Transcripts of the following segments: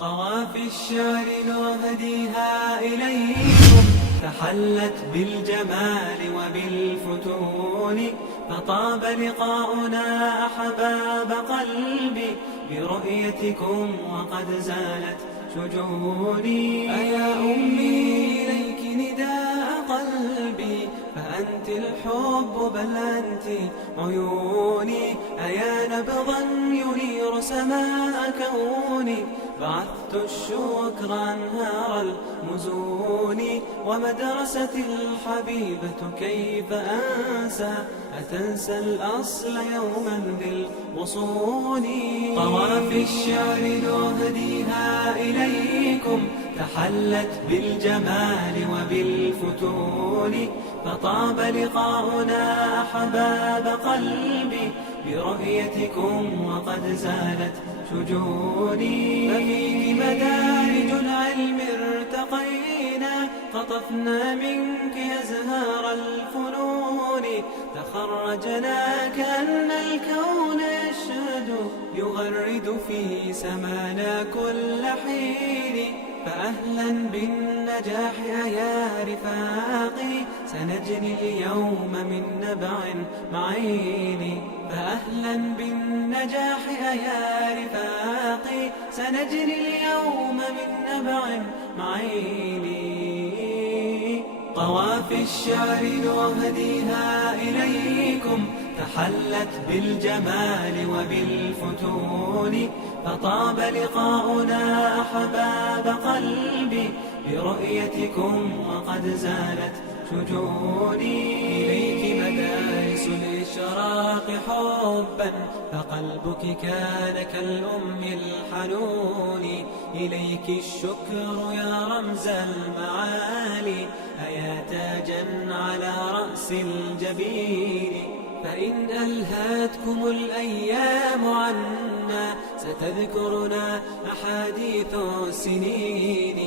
طوافي الشعر نهديها إليكم، تحلت بالجمال وبالفتون، فطاب لقاؤنا أحباب قلبي برؤيتكم وقد زالت شجوني. أيا أمي إليك نداء قلبي، فأنت الحب بل أنت عيوني. أيا نبضا ينير سماء كوني، بعثت الشكر أنهار المزون. ومدرسة الحبيبة كيف أنسى، أتنسى الأصل يوما بالوصول. طوافي الشعر نهديها إليكم، تحلت بالجمال وبالفتون، فطاب لقاؤنا أحباب قلبي برؤيتكم وقد زالت شجوني. ففيك مدارج العلم ارتقينا، قطفنا منك أزهار الفنون، تخرجنا كأن الكون يشهد يغرد في سمانا كل حين. فأهلا بالنجاح يا رفاقي، سنجني اليوم من نبع معين. فأهلا بالنجاح يا رفاقي، سنجني اليوم من نبع معين. طوافي الشعر نهديها إليكم، تحلت بالجمال وبالفتون، فطاب لقاؤنا أحباب قلبي برؤيتكم وقد زالت شجوني. إليك مدارس الإشراق حبا، فقلبك كان كالأم الحنون. إليك الشكر يا رمز المعالي، أيا تاجا على رأس الجبين. فإن ألهتكم الأيام عنا، ستذكرنا أحاديث السنين.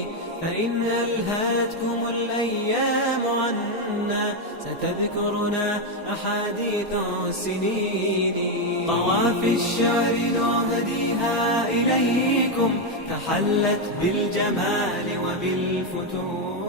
فإن ألهتكم الأيام عنا، ستذكرنا أحاديث السنين. طوافي الشعر نهديها إليكم، تحلت بالجمال وبالفتون.